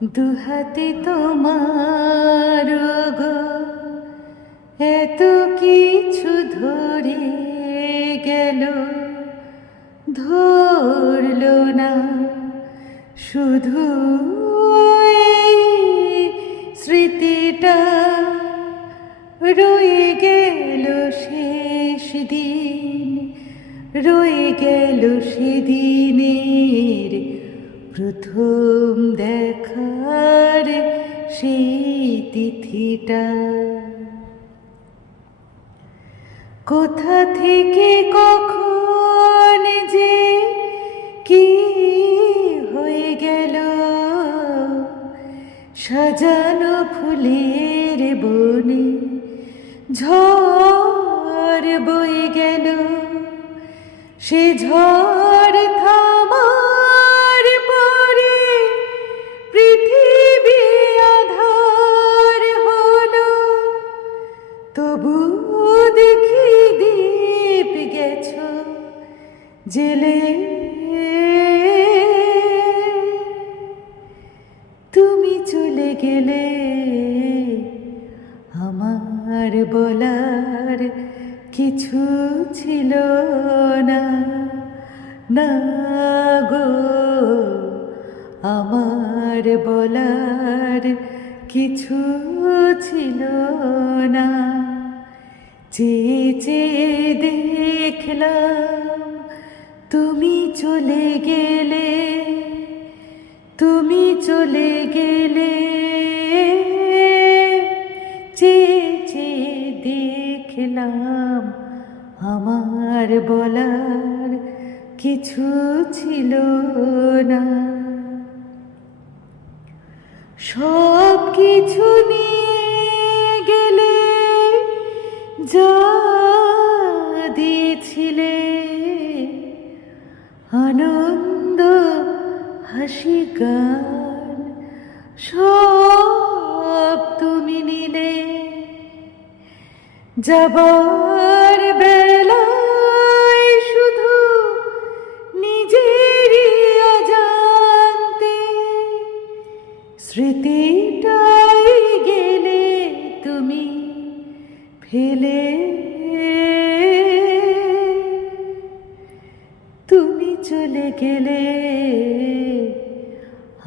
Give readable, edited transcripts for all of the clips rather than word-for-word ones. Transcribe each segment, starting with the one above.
দুহাতে তোমার গো এত কিছু ধরে গেল, ধরল না শুধু এই স্মৃতিটা, রয়ে গেল শেষ দিন, রয়ে গেল সেদিনের প্রথম দেখার সেই তিথিটা। কোথা থেকে কখন যে কি হয়ে গেল, সাজানো ফুলের বনে ঝড় বয়ে গেল, সে ঝড় থামার পরে পৃথিবী আধার হলো, তবু দেখি দীপ গেছ জেলে। তুমি চলে গেলে আমার বলার কিছু ছিল না, না গো আমার বলার কিছু ছিল না। চেয়ে চেয়ে দেখলাম তুমি চলে গেলে, তুমি চলে গেলে, চেয়ে চেয়ে দেখলাম আমার বলার কিছু ছিল না। সব কিছু নিয়ে গেলে যা দিয়েছিলে, আনন্দ হাসি গান সব তুমি নিলে। যাবার বেলায় শুধু নিজেরই অজান্তে স্মৃতিটাই গেলে তুমি ফেলে। তুমি চলে গেলে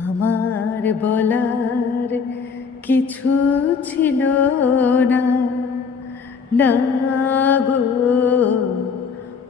আমার বলার কিছু ছিল না, না গো।